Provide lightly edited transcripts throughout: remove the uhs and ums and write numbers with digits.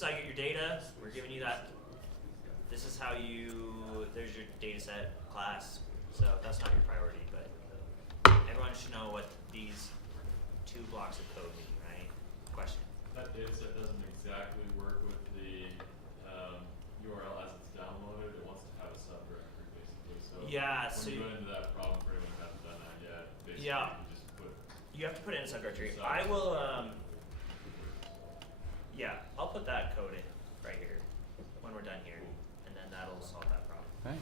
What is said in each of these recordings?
is how you get your data. We're giving you that. This is how you, there's your data set class. So that's not your priority, but everyone should know what these 2 blocks of code mean, right? Question. That data set doesn't exactly work with the URL as it's downloaded. It wants to have a subdirectory, basically. So Yeah, when so you go into that problem, for anyone who hasn't done that yet, basically yeah, you just put. you have to put it in a subdirectory. I will, yeah, I'll put that code in right here when we're done here, and then that'll solve that problem. Thanks.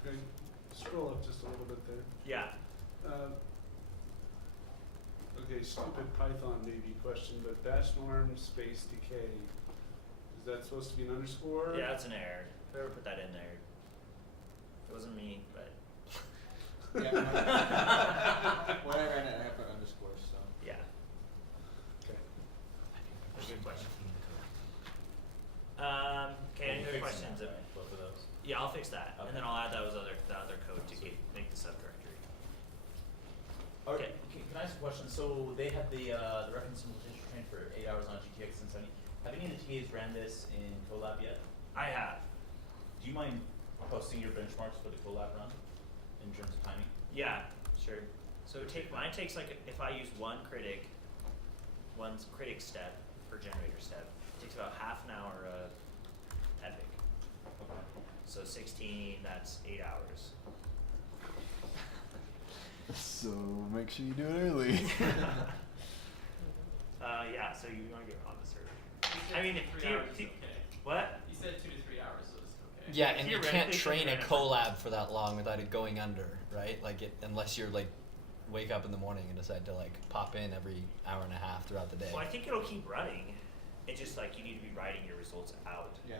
Okay, scroll up just a little bit there. Yeah. Okay, stupid Python maybe question, but dash norm space decay, is that supposed to be an underscore? Yeah, it's an error. Whoever put that in there, it wasn't me, but Yeah, when I ran it, I put underscores, so. yeah. Okay. That's a good question. Okay, any other questions? Both of those. Yeah, I'll fix that, and then Okay. I'll add that other code to make the subdirectory. Okay. Can I ask a question? So they had the reference implementation train for 8 hours on GTX and 70. Have any of the TAs ran this in Colab yet? I have. Do you mind posting your benchmarks for the Colab run in terms of timing? Yeah, sure. So mine takes like, if I use one critic step per generator step, it takes about half an hour of Epic. So 16, that's 8 hours. So make sure you do it early. Yeah, so you want to get on the server. You said I mean, 3 hours is okay. What? You said 2 to 3 hours, so it's okay. Yeah, and you can't Theoretically, train a theoretically. collab for that long without it going under, right? Like unless you're like wake up in the morning and decide to like pop in every hour and a half throughout the day. Well, I think it'll keep running. It's just like you need to be writing your results out. Yeah.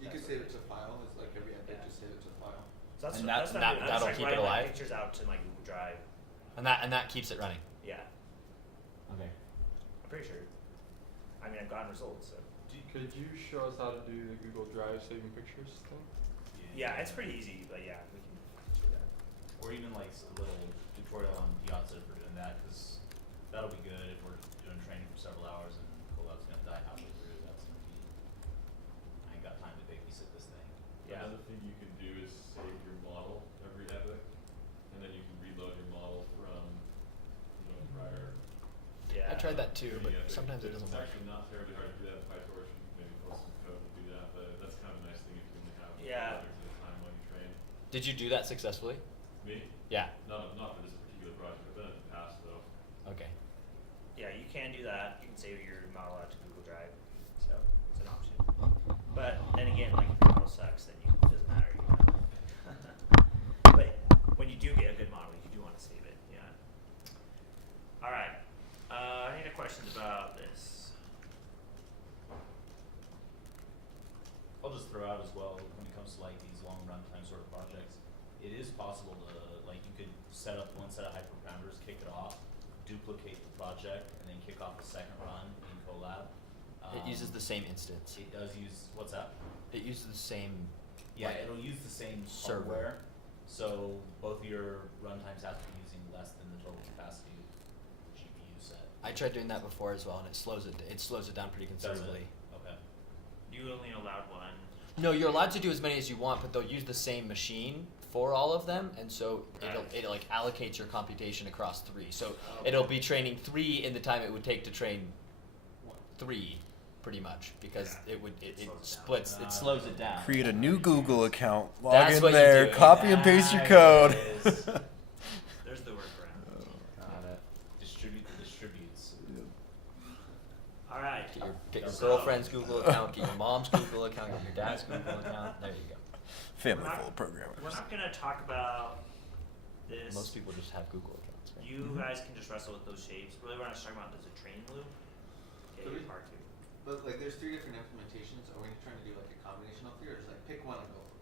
You That's could what save it it to file, it's like every epic, Yeah. just save it to file. So that's And what, that's that- what I'm doing. I'm that'll just, like, keep it writing my alive? pictures out to my Google Drive. And that keeps it running. Yeah, Okay. I'm pretty sure. I mean, I've gotten results. So. Could you show us how to do the Google Drive saving pictures thing? Yeah, it's pretty easy, but yeah, we can do that. Or even like a little tutorial on Piazza for doing that, because that'll be good if we're doing training for several hours and Colab's gonna die halfway through. That's gonna be. I ain't got time to babysit this thing. Yeah. Another thing you can do is save your model every epic, and then you can reload your model from, prior. Yeah. I tried that too, but epic. sometimes it doesn't It's work. actually not terribly hard to do that in PyTorch. You can maybe post some code to do that, but that's kind of a nice thing if you can have Yeah. projects at a time while you train. Did you do that successfully? Me? Yeah. Not for this particular project. I've done it in the past though. Okay. Yeah, you can do that. You can save your model out to Google Drive, so it's an option. But then again, like if your model sucks, then it doesn't matter. You know? But when you do get a good model, you do want to save it. Yeah. All right. Any other questions about this? I'll just throw out as well, when it comes to like these long runtime sort of projects, it is possible to, like you could set up one set of hyperparameters, kick it off, duplicate the project, and then kick off the second run in Colab. It uses the same instance. It does use, what's that? It uses the same. Yeah, like, it'll use the same server. hardware, so both of your runtimes have to be using less than the total capacity of the GPU set. I tried doing that before as well, and it slows it down pretty Does it? considerably. Okay. You only allowed one. No, you're allowed to do as many as you want, but they'll use the same machine for all of them, and so Right. it like allocates your computation across 3. So it'll be training 3 in the time it would take to train 3, pretty much, because Yeah. it Slows it down. splits, it slows it down. Create a new Google account, log That's in what you there, do. copy and paste your code. There's the workaround. Got it. Distribute the distributes. All right. Get your So- girlfriend's Google account, get your mom's Google account, get your dad's Google account. There you go. Family We're not- full of programmers. We're not gonna talk about this. Most people just have Google accounts. Right? You guys can just wrestle with those shapes. Really, what I was talking about is a training loop. Okay, So here's we- part 2. But like, there's 3 different implementations. Are we trying to do like a combination of 3, or just like pick one and go for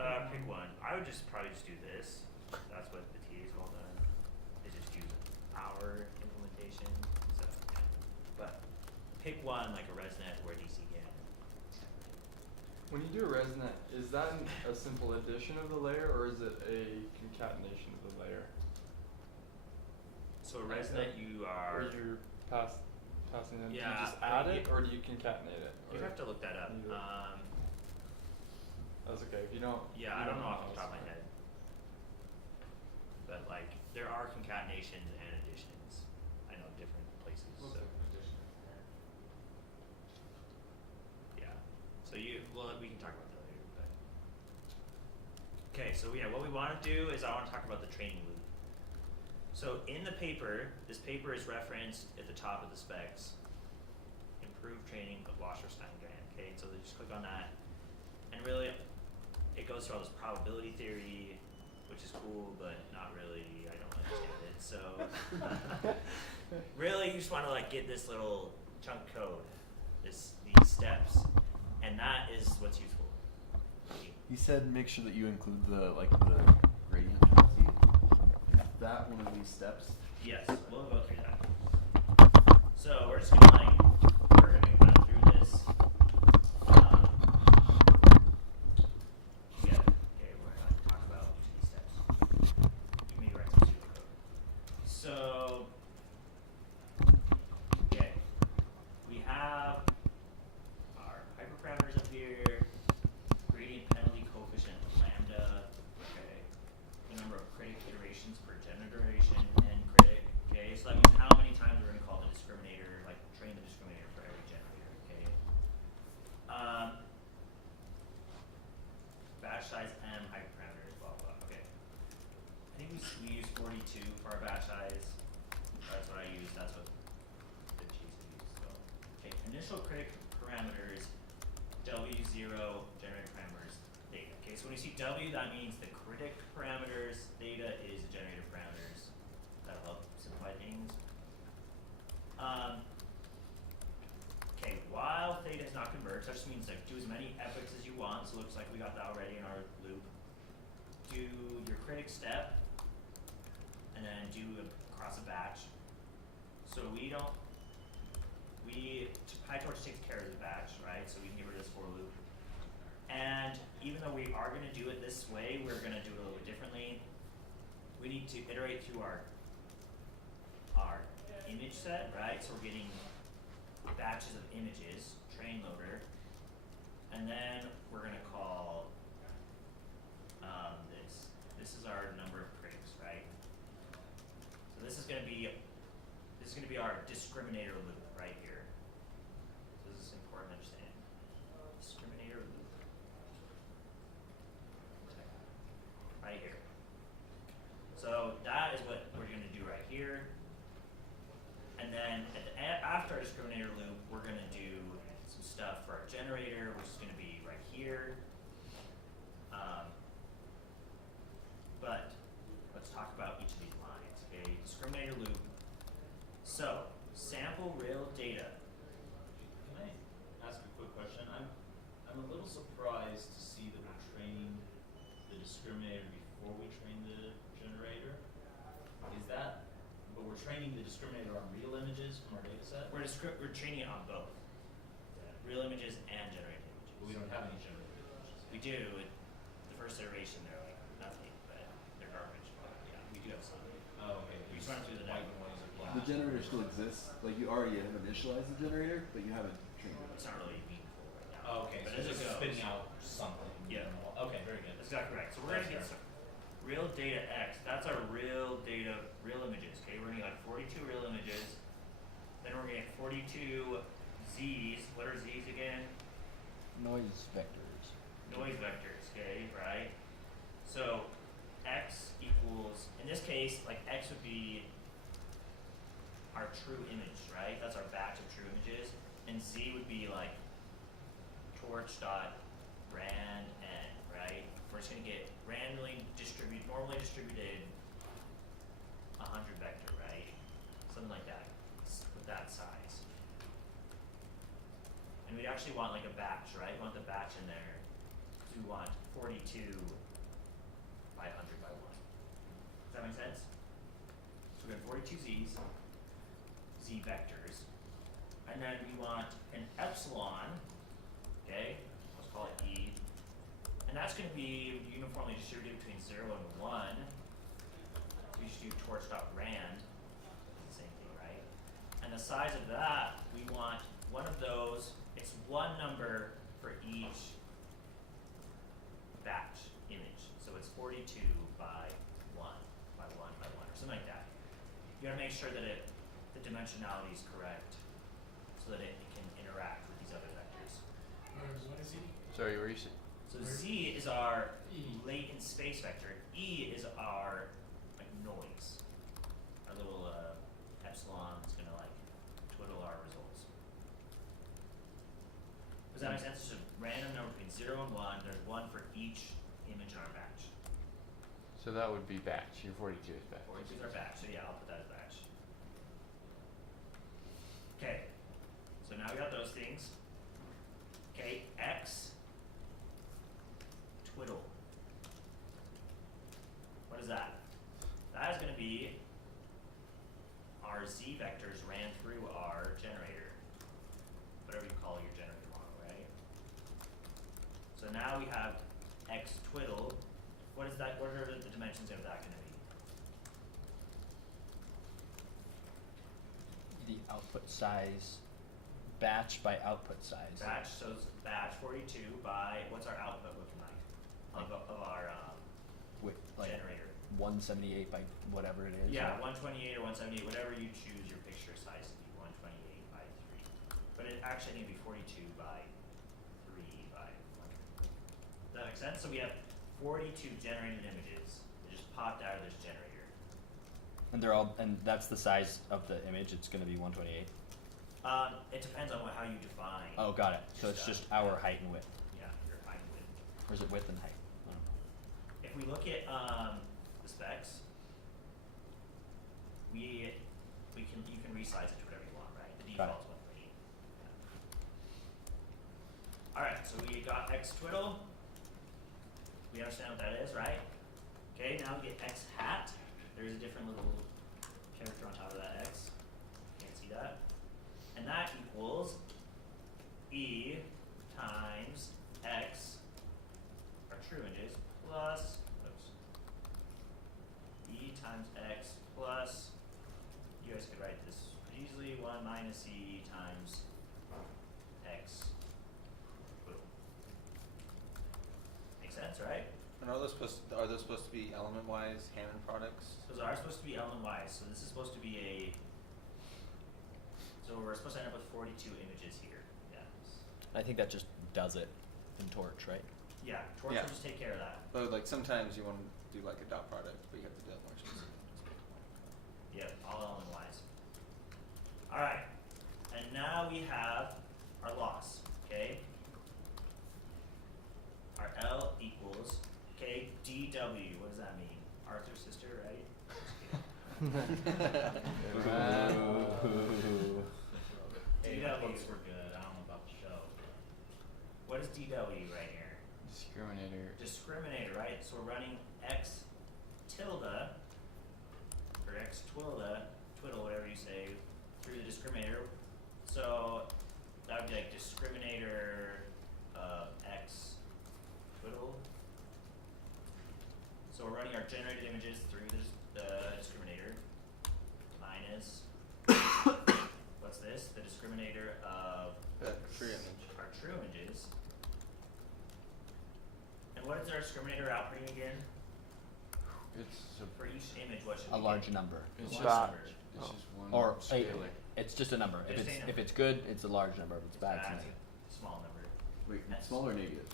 it? Pick one. I would probably just do this. That's what the TA's all done. They just use our implementation. So, yeah. But pick one like a ResNet or a DCGAN. When you do a ResNet, is that a simple addition of the layer, or is it a concatenation of the layer? So a ResNet, you are. Or you're passing them, do Yeah, you just add you- it or do you concatenate it? You'd Or- have to look that up. Either. That's okay, if you don't. Yeah, you I don't know off the that's top of my fine. head. But like, there are concatenations and additions. I know different places, Looks so, like an addition. yeah. So we can talk about that later, but. Okay, so yeah, what we wanna do is I wanna talk about the training loop. So in the paper, this paper is referenced at the top of the specs. Improved training of Wasserstein grant, okay, so they just click on that. And really, it goes through all this probability theory, which is cool, but not really, I don't understand it, so. Really, you just wanna like get this little chunk code, these steps, and that is what's useful. He said make sure that you include the gradient penalty. Is that one of these steps? Yes, we'll go through that. So we're just gonna we're gonna run through this. Together. Okay, we're gonna talk about each of these steps. You may write some pseudocode. So, okay, we have our hyperparameters up here, gradient penalty coefficient lambda, okay, the number of critic iterations per generation and critic, okay, so that means how many times we're gonna call the discriminator, like train the discriminator for every generator, okay. Batch size M hyperparameters, blah blah, okay. I think we use 42 for our batch size. That's what I use. That's what the chiefs use. So, okay, initial critic parameters W0 generator parameters theta. Okay, so when you see W, that means the critic parameters. Theta is the generator parameters. That'll help simplify things. Okay, while theta is not converged, that just means like do as many epochs as you want. So it looks like we got that already in our loop. Do your critic step, and then do across a batch. So PyTorch takes care of the batch, right? So we can get rid of this for loop. And even though we are gonna do it this way, we're gonna do it a little bit differently. We need to iterate through our image set, right? So we're getting batches of images, train loader, and then we're gonna call this. This is our number of critics, right? So this is gonna be our discriminator loop right here. So this is important to understand. Discriminator loop. Right here. So that is what we're gonna do right here. And then after our discriminator loop, we're gonna do some stuff for our generator, which is gonna be right here. But let's talk about each of these lines, okay? Discriminator loop. So, sample real data. Can I ask a quick question? I'm a little surprised to see that we're training the discriminator before we train the generator. Is that, but we're training the discriminator on real images from our data set? We're training it on both. Real images and generated images. But we don't have any generated images. We do, the first iteration they're like nothing, but they're garbage, but yeah, we do have some. Oh, okay. We just run through the white network. noise or The black. generator still exists. Like you already have initialized the generator, but you haven't trained it. It's not really meaningful right now. Oh, okay, But so as it's it just goes, spitting out something. Yeah. Okay, very good. That's exactly right. So we're gonna get That's some real data X. That's our real data, real images. Okay, we're gonna get like 42 real images. Then we're gonna get 42 Z's. What are Z's again? Noise vectors. Noise vectors. Okay, right. So X equals, in this case, like X would be our true image, right? That's our batch of true images. And Z would be like torch dot rand n, right? We're just gonna get normally distributed 100 vector, right? Something like that, with that size. And we actually want like a batch, right? We want the batch in there. So we want 42 by 100 by 1. Does that make sense? So we have 42 Z's, Z vectors. And then we want an epsilon, okay? Let's call it E. And that's going to be uniformly distributed between 0 and 1. We just do torch.rand. It's the same thing, right? And the size of that, we want one of those, it's one number for each batch image. So it's 42 by 1 by 1 by 1 or something like that. You gotta make sure that the dimensionality is correct so that it can interact with these other vectors. What is he? Sorry, where you say? So Z is our E. latent space vector. E is our like noise. Our little epsilon is gonna like twiddle our results. Does that make sense? It's a random number between 0 and 1. There's one for each image in our batch. So that would be batch. Your 42 is batch. 42 is our batch. So yeah, I'll put that as batch. Okay. So now we got those things. Okay, X twiddle. What is that? That is going to be our Z vectors ran through our generator. Whatever you call your generator model, right? So now we have X twiddle. What is that? What are the dimensions of that going to be? The output size, batch by output size. Batch, so it's batch 42 by, what's our output looking like of our With like generator? 178 by whatever it is. Yeah, right? 128 or 178, whatever you choose your picture size to be, 128 by 3. But it actually need to be 42 by 3 by 1. Does that make sense? So we have 42 generated images that just popped out of this generator. And they're all, and that's the size of the image. It's going to be 128. It depends on how you define. Oh, got it. So your it's stuff. just our height and width, Yeah, your height and width. or is it width and height? I don't know. If we look at the specs, you can resize it to whatever you want, right? The Got it. default's 128. Yeah. All right, so we got X twiddle. We understand what that is, right? Okay, now we get X hat. There's a different little character on top of that X. Can't see that. And that equals E times X, our true images, plus, oops, E times X plus, you guys could write this pretty easily, 1 minus E times X. Boom. Makes sense, right? And are those supposed to be element-wise Hammond products? Those are supposed to be element-wise, so this is supposed to be so we're supposed to end up with 42 images here. Yeah. I think that just does it in Torch, right? Yeah, Torch Yeah. will just take care of that. But like sometimes you want to do like a dot product, but you have to do that more specific. Yep, all element-wise. All right, and now we have our loss. Okay. Our L equals DW. What does that mean? Arthur's sister, right? Hey, DW. books were good. I don't know about the show. What is DW right here? Discriminator. Discriminator, right? So we're running X tilde or X twiddle, whatever you say, through the discriminator. So that would be like discriminator of X twiddle. So we're running our generated images through the discriminator minus what's this? The discriminator of True image. our true images. And what is our discriminator outputting again? It's For each image, what should A we large get? number. It's Large just- number. it's just one Or scalar. it's just a number. Just a number. If it's good, it's a large number. If it's bad, it's a Bad, negative. small number. Wait, That's- small or negative?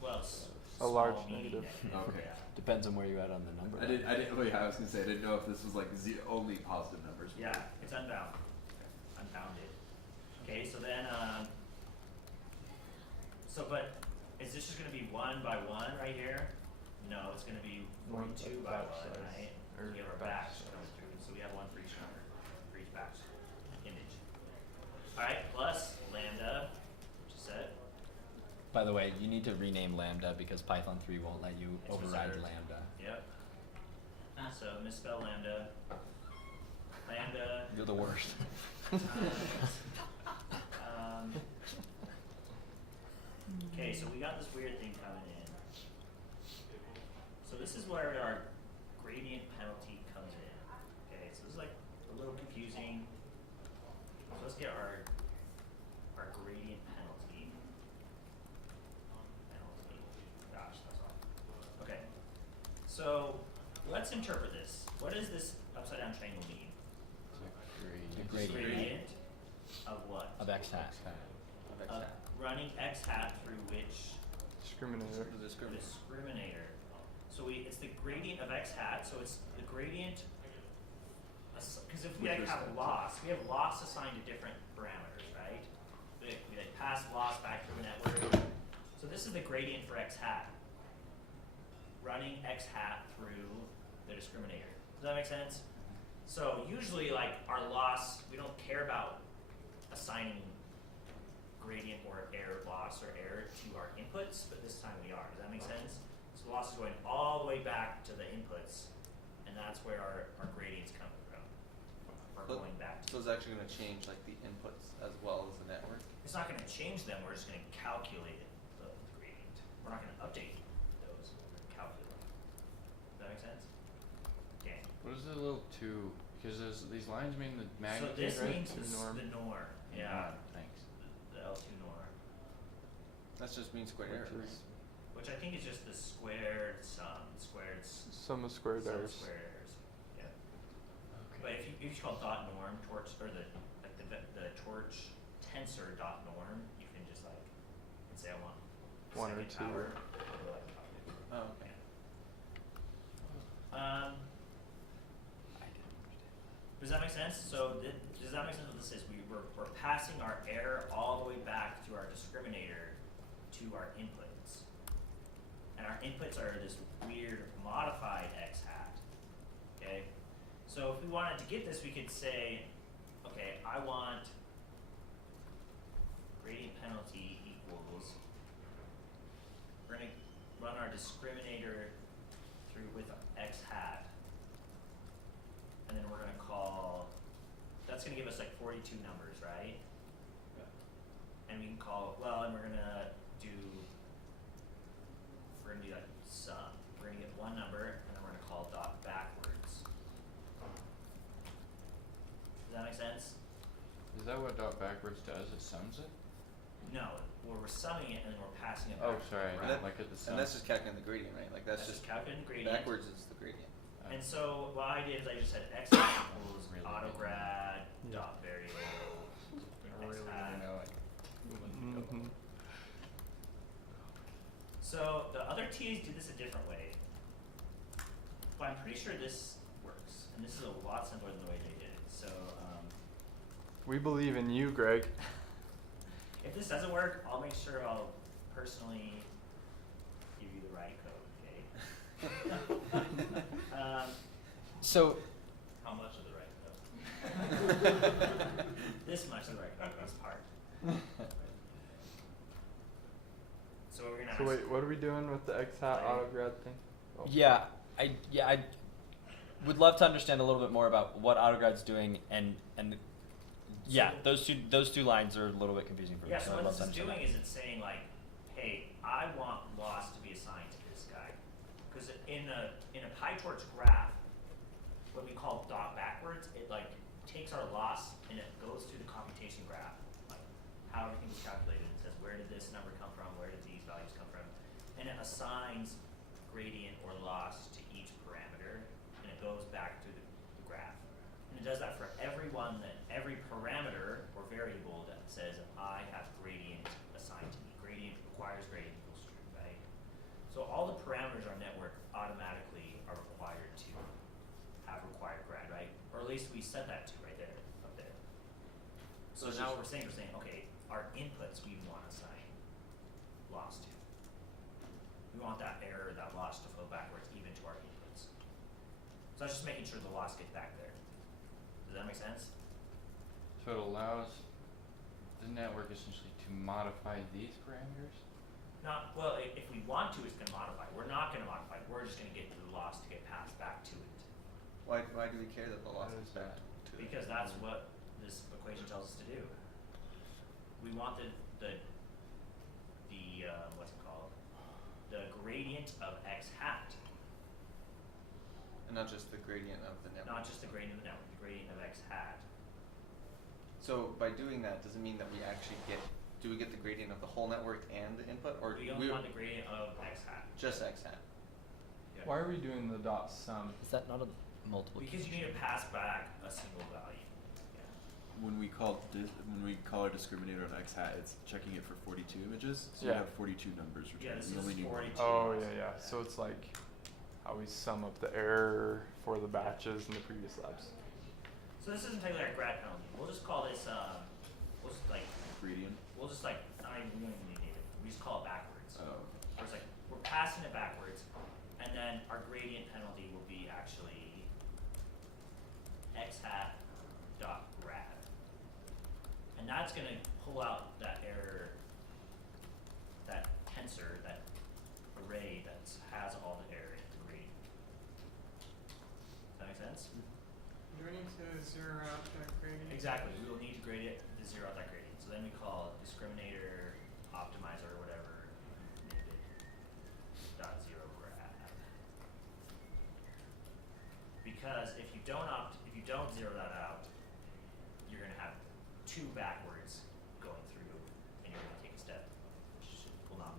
Well, it's A large small, medium, negative. Okay. Yeah. Depends on where you're at on the number. I didn't. Wait, I was gonna say I didn't know if this was like only positive numbers. Yeah, it's unbound. Unbounded. Okay, so then, but is this just gonna be 1 by 1 right here? No, it's gonna be 42 by 1, batch size, right? or We have our batch batch size. coming through, so we have one for each number, for each batch image. Alright, plus lambda, which is set. By the way, you need to rename Lambda because Python 3 won't let you It's override reserved. Lambda. Yep. So misspell lambda. Lambda You're the worst. Okay, so we got this weird thing coming in. So this is where our gradient penalty comes in. Okay, so this is like a little confusing. let's get our gradient penalty. Gosh, that's off. Okay. So let's interpret this. What does this upside down triangle mean? The gradient. Gradient of what? Of x hat. Of X Of hat. running x hat through which Discriminator. The discriminator. discriminator. So it's the gradient of x hat, so it's the gradient, because if we With like have respect to- loss, we have loss assigned to different parameters, right? We like pass loss back through the network. So this is the gradient for x hat. Running x hat through the discriminator. Does that make sense? So usually like our loss, we don't care about assigning gradient or error loss or error to our inputs, but this time we are. Does that make sense? So the loss is going all the way back to the inputs, and that's where our gradients come from. Or But- going back to. So it's actually going to change like the inputs as well as the network. It's not going to change them. We're just going to calculate it, the gradient. We're not going to update those. We're going to calculate them. Does that make sense? Okay. What is the little two? Because these lines mean the magnitude, So this right? means The norm. the norm. Yeah. Thanks. The L2 norm. That's just mean squared error. Which Right? is Which I think is just the squared sum, sum of squared sum of errors. squared errors. Yeah. But if you call dot norm torch or the torch tensor dot norm, you can just like say I want One or second two. power. Or like power. Oh, okay. Does that make sense? So does that make sense what this is? We're passing our error all the way back through our discriminator to our inputs. And our inputs are this weird modified x hat. Okay? So if we wanted to get this, we could say, okay, I want gradient penalty equals, we're going to run our discriminator through with x hat. And then we're going to call, that's going to give us like 42 numbers, right? And we can call, well, and we're going to do like sum. We're going to get one number, and then we're going to call dot backwards. Does that make sense? Is that what dot backwards does? It sums it? No, we're summing it, and then we're passing it Oh, back. to the sorry. graph. And, that, Like at the and that's just calculating the gradient, right? Like that's just calculating the gradient. backwards is the gradient. And so what I did is I just said x hat equals Really autograd Yeah. dot variable x Really hat. know it. Mm-hmm. So the other TAs do this a different way, but I'm pretty sure this works, and this is a lot simpler than the way they did it. So We believe in you, Greg. if this doesn't work, I'll make sure I'll personally give you the right code. Okay. So How much of the right code? This much of the right code. This part. So we're gonna. So ask- wait, what are we doing with the X hat Like- autograd thing? Oh. yeah, I would love to understand a little bit more about what AutoGrad's doing and yeah, So- those two lines are a little bit confusing for me. Yeah, so so I'd what love this to is understand doing that. is it's saying like, hey, I want loss to be assigned to this guy. Because in a PyTorch graph, what we call dot backwards, it like takes our loss and it goes through the computation graph, like how everything was calculated. It says where did this number come from, where did these values come from, and it assigns gradient or loss to each parameter, and it goes back through the graph. And it does that for every parameter or variable that says I have gradient assigned to me. Gradient requires gradient equals true, right? So all the parameters on our network automatically are required to have required grad, right? Or at least we set that to right there, up there. So So now it's what we're saying, okay, our inputs we want to assign loss to. We want that error, that loss to flow backwards even to our inputs. So that's just making sure the loss gets back there. Does that make sense? So it allows the network essentially to modify these parameters? Not, well, if we want to, it's going to modify. We're not going to modify. We're just going to get the loss to get passed back to it. Why do we care that the loss is back to it? Because that's what this equation tells us to do. We want the what's it called? The gradient of x hat, And not just the gradient of the network. not just the gradient of the network, the gradient of x hat. So by doing that, does it mean that we actually do we get the gradient of the whole network and the input, or We only want the gradient of x hat. just x hat? Yeah. Why are we doing the dot sum? Is that not a multiple? Because you need to pass back a single value. Yeah. When we call our discriminator on x hat, it's checking it for 42 images. So we Yeah. have 42 numbers Yeah, returned. this We is only need one. 42. Oh yeah. So it's like how we sum up the error for the batches in the previous labs. So this isn't technically our grad penalty. We'll just call this we'll just like Gradient. we don't even need it. We just call it backwards. Oh. Where it's like we're passing it backwards, and then our gradient penalty will be actually x hat dot grad, and that's gonna pull out that error, that tensor, that array that has all the error in the gradient. Does that make sense? Do we need to zero out the gradient? Exactly. We will need to grade it to zero out that gradient. So then we call discriminator optimizer or whatever dot zero grad. Because if you don't zero that out, you're gonna have two backwards going through, and you're gonna take a step, which will not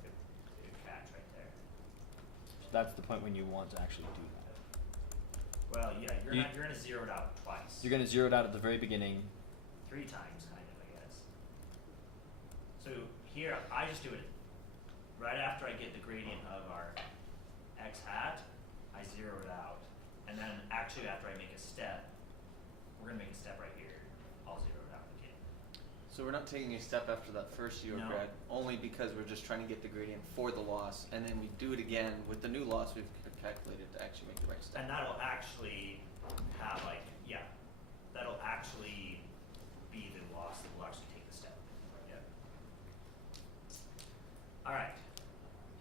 be good catch right there. That's the point when you want to actually do that. Well, yeah, you're You- gonna zero it out twice. You're gonna zero it out at the very beginning. 3 times, kind of, I guess. So here, I just do it right after I get the gradient of our x hat, I zero it out. And then actually after I make a step, we're gonna make a step right here, I'll zero it out again. So we're not taking a step after that first No. grad, only because we're just trying to get the gradient for the loss, and then we do it again with the new loss we've calculated to actually make the right step. And that'll actually have that'll actually be the loss that will actually take the step. Yeah. Alright,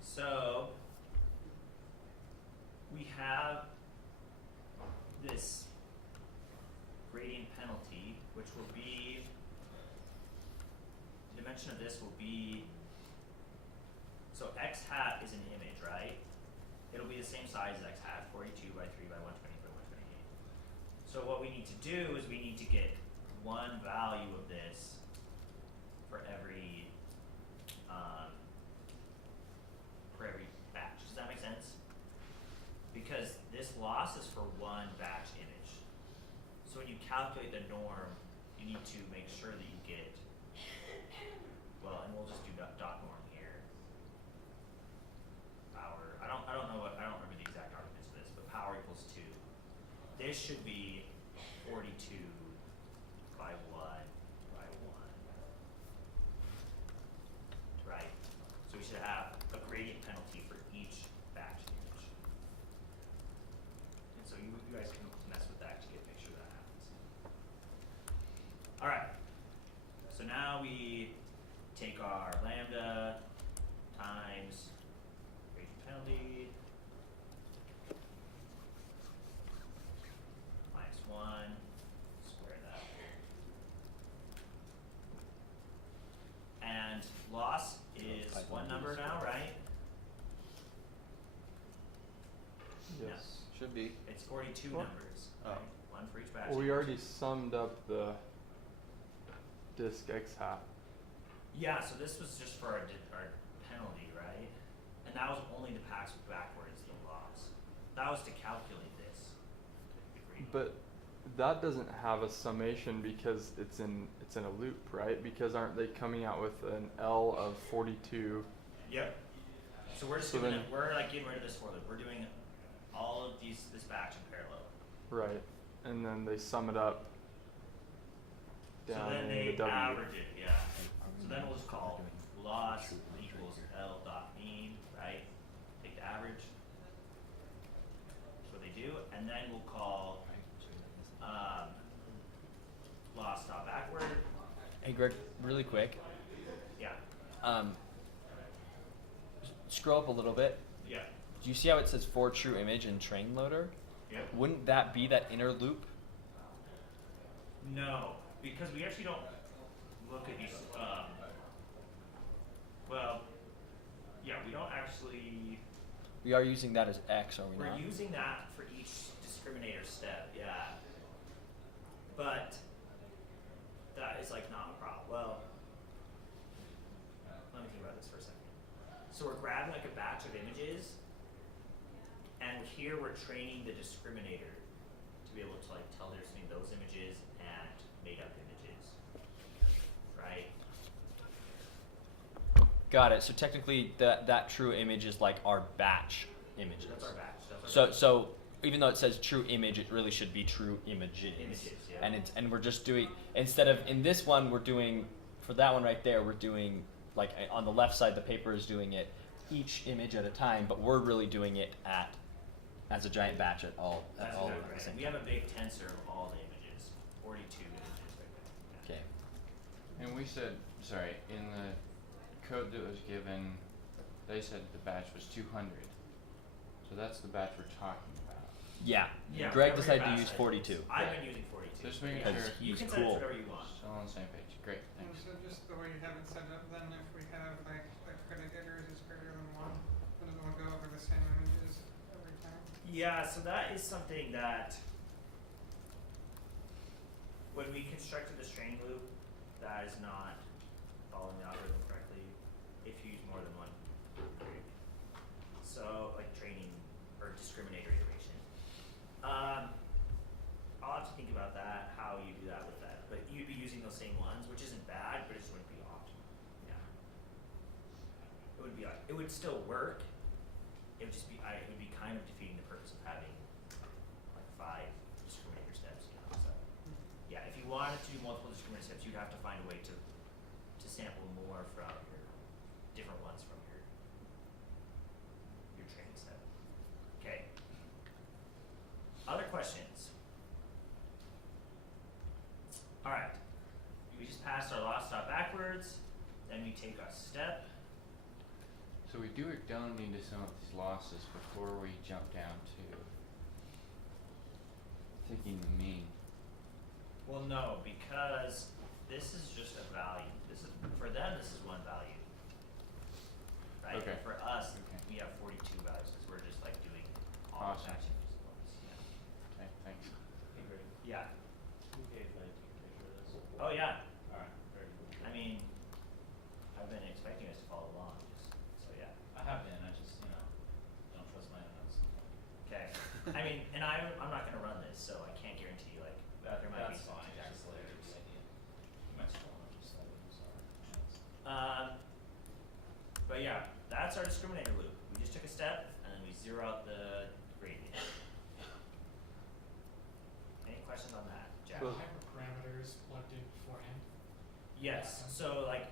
so we have this gradient penalty, which will be, the dimension of this will be, so x hat is an image, right? It'll be the same size as x hat, 42 by 3 by 120 by 128. So what we need to do is we need to get one value of this for every batch. Does that make sense? Because this loss is for one batch image. So when you calculate the norm, you need to make sure that you get, well, and we'll just do dot norm here. Power, I don't remember the exact arguments of this, but power equals 2. This should be 42 by 1 by 1. Right? So we should have a gradient penalty for each batch image. And so you guys can mess with that to make sure that happens. Alright. So now we take our lambda times gradient penalty minus 1, square that. And loss is Python one number is now, square. right? Yes. Should be. It's 42 What? numbers. Oh. Right? One for each batch. Well, we already summed up the disk x hat. Yeah, so this was just for our penalty, right? And that was only to pass backwards the loss. That was to calculate this. But that doesn't have a summation because it's in a loop, right? Because aren't they coming out with an L of 42? Yep. So we're just So doing then- it, we're like getting rid of this for loop. We're doing all of this batch in parallel. Right. And then they sum it up So down then in they the W. average it, yeah. So then we'll just call loss equals L dot mean, right? Take the average. That's what they do, and then we'll call loss dot backward. Hey Greg, really quick. Yeah, Scroll up a little bit. yeah, Do you see how it says for true image in train loader? yeah. Wouldn't that be that inner loop? No, because we actually don't look at these. Well, yeah, we don't actually. We are using that as X, are we We're not? using that for each discriminator step, yeah. But that is like not a problem. Well, let me think about this for a second. So we're grabbing like a batch of images, and here we're training the discriminator to be able to like tell there's between those images and made up images, right? Got it. So technically, that true image is like our batch images. That's our batch. That's our So batch. so even though it says true image, it really should be true images. Images, yeah. And we're just doing, instead of in this one we're doing, for that one right there we're doing like on the left side the paper is doing it each image at a time, but we're really doing it as a giant batch at all That's all exactly at the right. same We time. have a big tensor of all the images, 42 images right there. Okay. And we said, sorry, in the code that was given, they said the batch was 200. So that's the batch we're talking about. Yeah. Yeah, Greg whatever decided your to batch use size is. 42. I've been using 42. Just making Yeah. sure. You He's can set it cool. to whatever you want. Still on the same page. Great, And thanks. so just the way you have it set up, then if we have like accreditators is greater than one, then it will go over the same images every time. Yeah, so that is something that when we constructed this training loop, that is not following the algorithm correctly if you use more than one group. So like training or discriminator iteration. I'll have to think about that, how you do that with that. But you'd be using those same ones, which isn't bad, but it just wouldn't be optimal. Yeah. It would still work. It would just be it would be kind of defeating the purpose of having like 5 discriminator steps, you know. So yeah, if you wanted to do multiple discriminator steps, you'd have to find a way to sample more from your different ones from your training set. Okay. Other questions? Alright. We just passed our lost stop backwards, then we take a step. So we do or don't need to sum up these losses before we jump down to taking the mean. Well, no, because this is just a value. This is for them. This is one value, right? Okay. For us, Okay. we have 42 values because we're just like doing all Awesome. batch images at once. Yeah. Okay, thanks. Okay, great. Yeah. Okay, if I take a picture of this. Oh yeah. Alright, very cool. I mean, I've been expecting us to follow along. Just so yeah. I have been, I just, don't trust my own notes. Okay. I mean, and I'm not gonna run this, so I can't guarantee like there might be That's some fine, exact just like layers. the idea. You might still want to just say, I'm sorry. But yeah, that's our discriminator loop. We just took a step and then we zero out the gradient. Any questions on that, Jack? Well- Hyperparameters plugged in beforehand. Yes. So like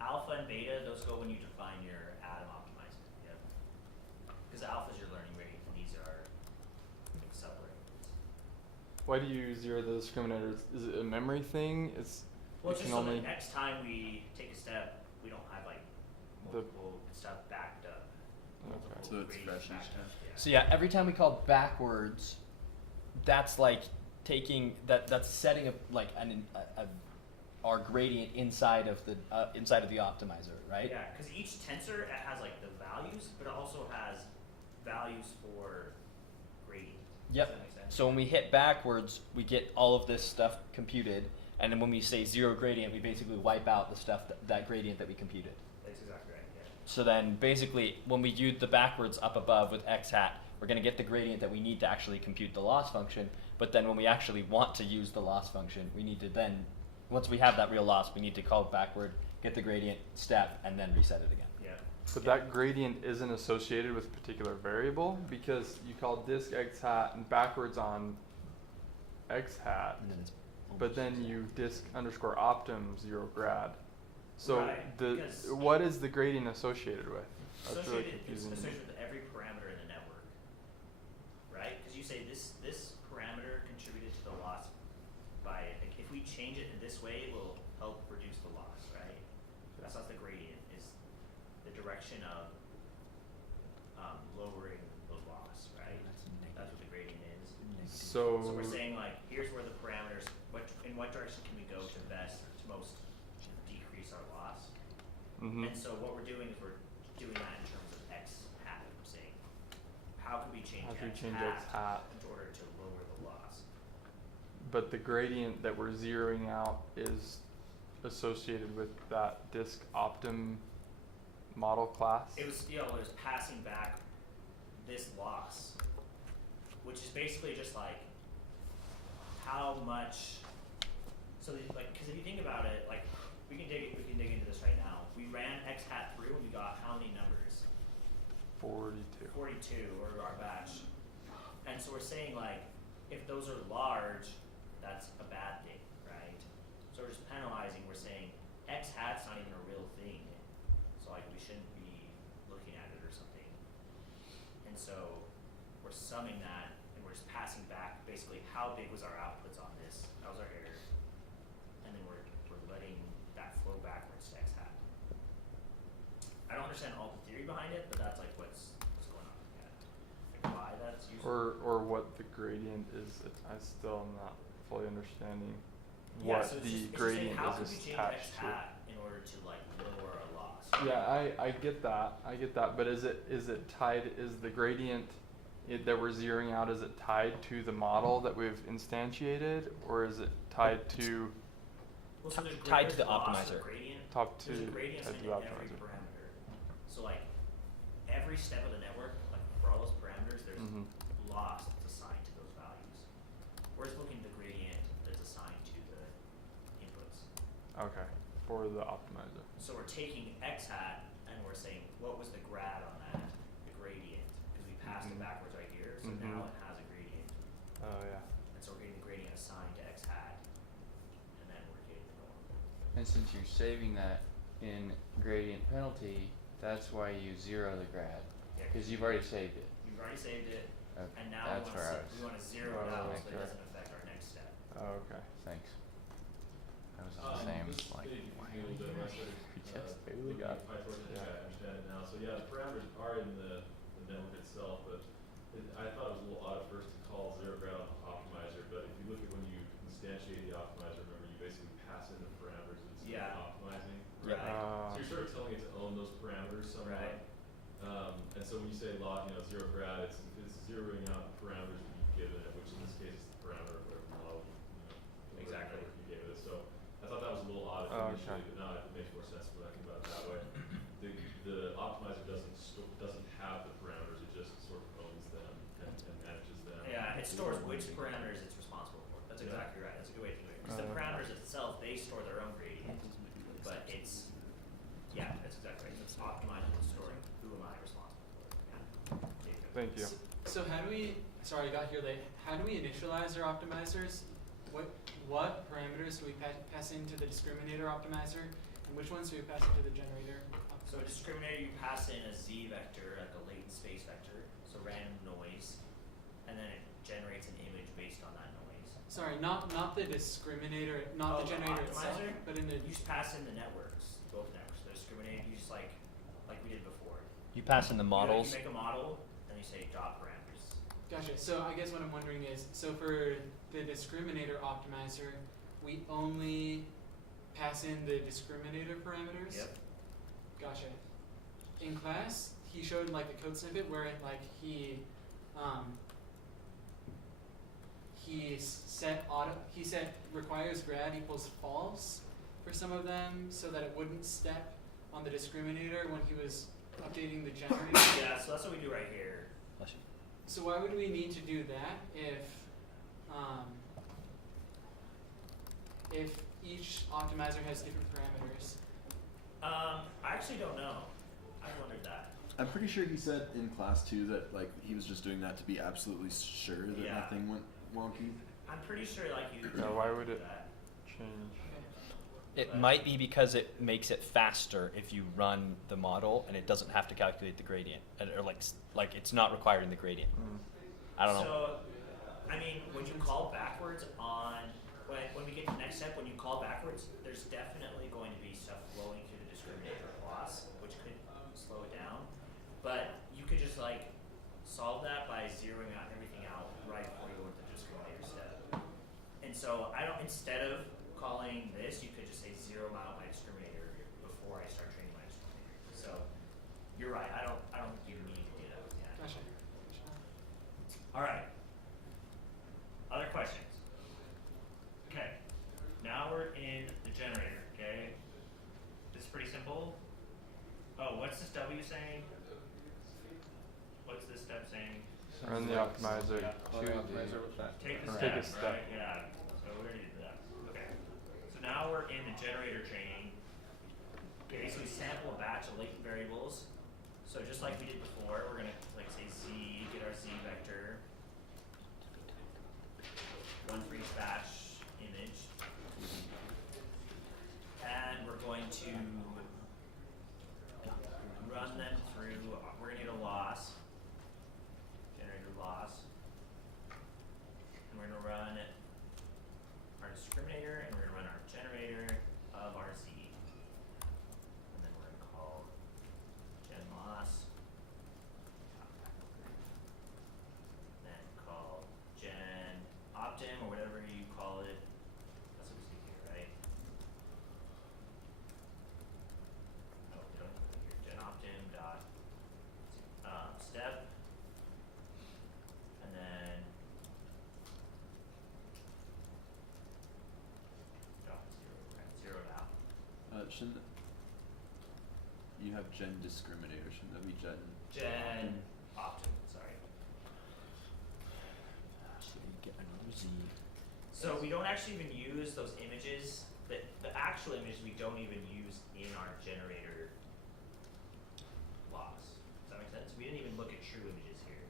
alpha and beta, those go when you define your atom optimizer. Yep. Because alpha is your learning rate, and these are like subvariables. Why do you zero the discriminators? Is it a memory thing? Well, it it's can just so only that next time we take a step, we don't have like The- multiple stuff backed up. Okay. So it's gradients fresh each backed time. up, yeah. So yeah, every time we call backwards, that's like taking that's setting up like our gradient inside of the optimizer, right? Yeah, because each tensor it has like the values, but it also has values for gradient. Yep. Does that make sense? So when we hit backwards, we get all of this stuff computed, and then when we say zero gradient, we basically wipe out the stuff that gradient that we computed. That's exactly right. Yeah. So then basically, when we do the backwards up above with x hat, we're going to get the gradient that we need to actually compute the loss function. But then when we actually want to use the loss function, we need to then, once we have that real loss, we need to call it backward, get the gradient, step, and then reset it again. Yeah. But that gradient isn't associated with a particular variable because you call disk x hat and backwards on x hat, And then it's but then you disk underscore optim 0 grad. So Right, because- what is the gradient associated with? That's really It's confusing. associated with every parameter in the network, right? Because you say this parameter contributed to the loss by like, if we change it in this way, it will help reduce the loss, right? That's not the gradient. Is the direction of lowering the loss, right? That's what the gradient is. So So we're saying like, here's where the parameters, in what direction can we go to most decrease our loss? mhm. And so what we're doing is we're doing that in terms of x hat. We're saying, how can we change How can we x change hat x hat? in order to lower the loss? but the gradient that we're zeroing out is associated with that disk optim model class. It was, you know, it was passing back this loss, which is basically just like how much. So like, because if you think about it, like we can dig into this right now. We ran x hat through and we got how many numbers? 42. 42, or our batch. And so we're saying like, if those are large, that's a bad thing, right? So we're just penalizing. We're saying x hat's not even a real thing, so like we shouldn't be looking at it or something. And so we're summing that, and we're just passing back basically how big was our outputs on this, that was our error, and then we're letting that flow backwards to x hat. I don't understand all the theory behind it, but that's like what's going on. Yeah. Like why that's useful. Or what the gradient is. I still am not fully understanding Yeah, what so it's the just, it's just saying gradient how is could we change attached x to. hat in order to like lower a loss? Yeah, I get that, but is it tied, is the gradient that we're zeroing out, is it tied to the model that we've instantiated, or is it tied to Well, so tied to the loss of optimizer. Gradient. top to There's a gradient tied assigned to the to every optimizer? parameter. So like every step of the network, like for all those parameters, there's Mhm. loss that's assigned to those values. We're just looking at the gradient that's assigned to the inputs. Okay, for the optimizer. So we're taking x hat and we're saying what was the grad on that, the gradient, because we passed it Mhm. backwards right here, so Mhm. now it has a gradient. Oh yeah. And so we're getting the gradient assigned to x hat, and then we're getting the norm. And since you're saving that in gradient penalty, that's why you zero the grad, Yeah, because you've already saved it. We've already saved it, Okay, and now that's where I was. we want to zero it Oh, out okay. so it doesn't affect our next step. Oh, okay. Thanks. That was the same, This like, maybe why confused me a little bit when I started, just barely looking got at PyTorch. I think yeah. I understand it now. So yeah, the parameters are in the network itself, but I thought it was a little odd at first to call zero grad on the optimizer, but if you look at when you instantiate the optimizer, remember you basically pass in the parameters instead Yeah. of optimizing. Right. So you're sort of telling it to own those parameters somewhat. Right. And so when you say log, zero grad, it's zeroing out the parameters that you've given it, which in this case is the parameter of whatever model whatever Exactly. network you gave it. So I thought that was a little odd Oh, initially, okay. but now it makes more sense when I think about it that way. The optimizer doesn't have the parameters; it just sort of owns them and manages them. Yeah, it stores which parameters it's responsible for. That's Yeah. exactly right. That's a good way to think of it. Because the Okay. parameters itself, they store their own gradient, but it's, yeah, that's exactly right. It's optimizing and storing who am I responsible for. Yeah. There you go. Thank you. So how do we, sorry, I got here late. How do we initialize our optimizers? What parameters do we pass into the discriminator optimizer? And which ones do we pass into the generator? So a discriminator, you pass in a z vector, like a latent space vector, so random noise, and then it generates an image based on that noise. Sorry, not the discriminator, not Oh, the the generator itself, optimizer? but in the. You just pass in the networks, both networks. The discriminator, you just like we did before. You pass in the models. You make a model, and you say dot parameters. Gotcha. So I guess what I'm wondering is, so for the discriminator optimizer, we only pass in the discriminator parameters? Yep. Gotcha. In class, he showed like a code snippet where it, like he set requires grad equals false for some of them so that it wouldn't step on the discriminator when he was updating the generator. Yeah, so that's what we do right here. So why would we need to do that if each optimizer has different parameters? I actually don't know. I wondered that. I'm pretty sure he said in class too that like he was just doing that to be absolutely sure that Yeah. nothing went wonky. I'm pretty sure like you. Yeah, why would do it- that. Change. It might be because it makes it faster if you run the model and it doesn't have to calculate the gradient, or like it's not required in the gradient. Mm. I don't know. So, I mean, when you call backwards on when we get to the next step, when you call backwards, there's definitely going to be stuff flowing through the discriminator class, which could slow it down. But you could just like solve that by zeroing out everything out right before you go into the discriminator step. And so instead of calling this, you could just say zero out my discriminator before I start training my discriminator. So you're right. I don't think you need to do that. Yeah. Gotcha. All right. Other questions? Run the optimizer Call to the the optimizer with that. Take the Take a step, step. right? Yeah. So we're gonna do that. Okay. So now we're in the generator training. Okay, so we sample a batch of latent variables. So just like we did before, we're gonna like say z, get our z vector. One for each batch image. And we're going to run them through, we're gonna get a loss, generator loss. And we're gonna run our discriminator and we're gonna run our generator of our z. And then we're gonna call gen loss. Then call gen optim or whatever you call it. That's what we see here, right? Oh, we don't put it here. Gen optim dot step. And then dot zero, right? Zeroed out. Shouldn't you have gen discriminator? Shouldn't that be gen? Gen optim, sorry. So you get another Z. So we don't actually even use those images. The actual images we don't even use in our generator loss. Does that make sense? We didn't even look at true images here.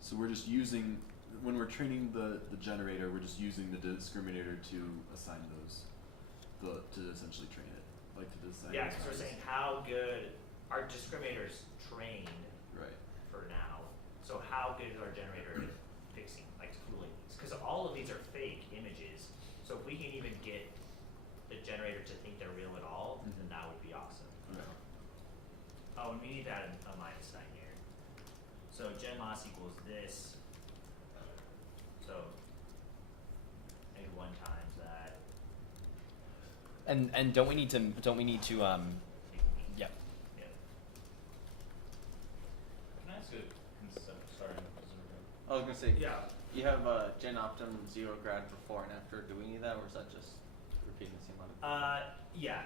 So we're just using, when we're training the generator, we're just using the discriminator to assign those, to essentially train it, like to decide. Yeah, because we're saying how good our discriminator's trained Right. for now. So how good is our generator at fixing, like fooling these? Because all of these are fake images. So if we can even get the generator to think they're real at all, then that would be awesome. Right. Oh, and we need to add a minus sign here. So gen loss equals this. So maybe 1 times that. And don't we need to yeah. Yeah. Can I ask a concept, sorry, I was gonna say, Yeah. you have gen optim zero grad before and after. Do we need that, or is that just repeating the same amount? Yeah.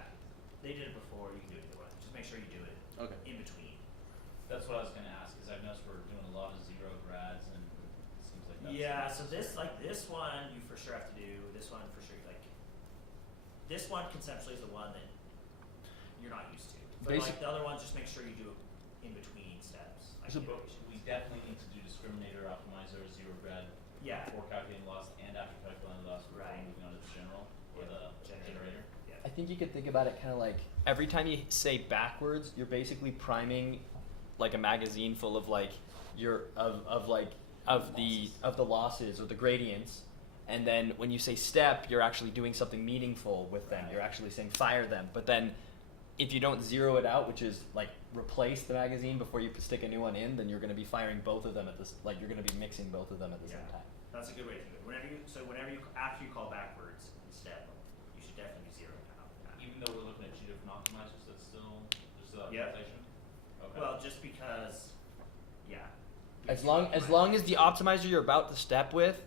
They did it before. You can do it either way. Just make sure you do it Okay. in between. That's what I was gonna ask, cause I've noticed we're doing a lot of zero grads and it seems like that's. Yeah, so this one you for sure have to do. This one for sure this one conceptually is the one that you're not used to. But Basic- like the other ones, just make sure you do it in between steps. Like So- iteration. We definitely need to do discriminator, optimizer, zero grad Yeah. before calculating loss and after calculating loss before Right. moving on to the general or Yeah. the generator. Yeah. I think you could think about it kind of like every time you say backwards, you're basically priming like a magazine full of like of the losses or the gradients. And then when you say step, you're actually doing something meaningful with them. You're actually saying fire them. But then if you don't zero it out, which is like replace the magazine before you stick a new one in, then you're going to be firing both of them at this. Like you're going to be mixing both of them at the same Yeah. time. That's a good way to think of it. Whenever you after you call backwards in step, you should definitely be zeroing out. Even though we're looking at 2 different optimizers, that's still, there's still that Yep. rotation? Okay. Well, just because, yeah. As long as the optimizer you're about to step with,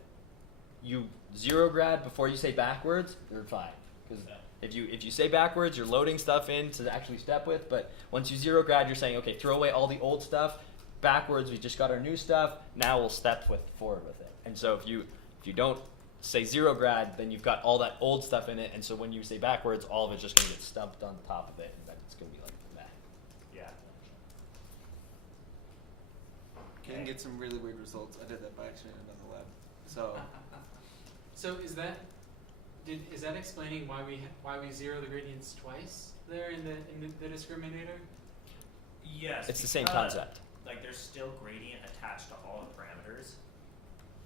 you zero grad before you say backwards, you're fine. Because Yeah. if you say backwards, you're loading stuff in to actually step with. But once you zero grad, you're saying, okay, throw away all the old stuff. Backwards, we just got our new stuff. Now we'll step forward with it. And so if you don't say zero grad, then you've got all that old stuff in it. And so when you say backwards, all of it's just going to get stumped on the top of it, and then it's going to be like that. Yeah. Can get some really weird results. I did that by accident in another lab. So So is that explaining why we zero the gradients twice there in the discriminator? Yes. It's the same because, concept. Like there's still gradient attached to all the parameters.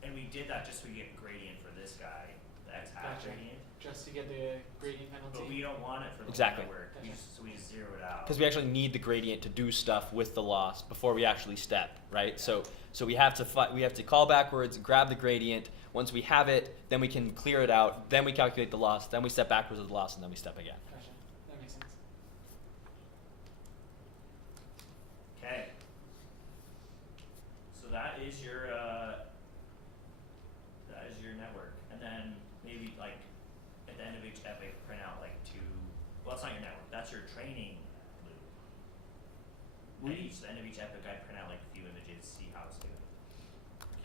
And we did that just so we get gradient for this guy, the x hat Gotcha. gradient. Just to get the gradient penalty. But we don't want it for the Exactly. network. Gotcha. So we just zero it out. Because we actually need the gradient to do stuff with the loss before we actually step, right? So we have to call backwards, grab the gradient. Once we have it, then we can clear it out. Then we calculate the loss. Then we step backwards with the loss, and then we step again. Gotcha. That makes sense. Okay. So that is your network, and then maybe like at the end of each epic, print out like 2. Well, it's not your network. That's your training loop. At the end of each epic, I print out like a few images, see how it's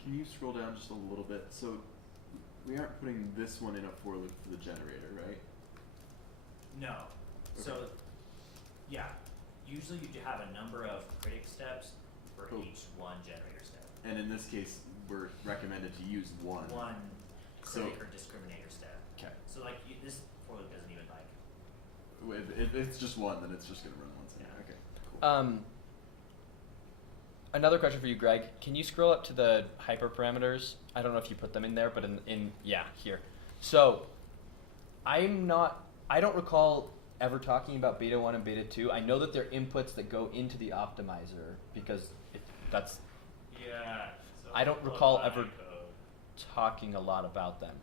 can you scroll down just a little bit? So we aren't putting this one in a for loop for the generator, right? No. So, Okay. yeah, usually you have a number of critic steps for Cool. each one generator step. And in this case, we're recommended to use one. One So- critic or discriminator step. Okay. So like this for loop doesn't even like. If it's just one, then it's just gonna run once. Yeah. Okay. Cool. Another question for you, Greg. Can you scroll up to the hyperparameters? I don't know if you put them in there, but yeah, here. So, I don't recall ever talking about beta 1 and beta 2. I know that they're inputs that go into the optimizer because that's Yeah. So I don't pull up recall my ever code. talking a lot about them.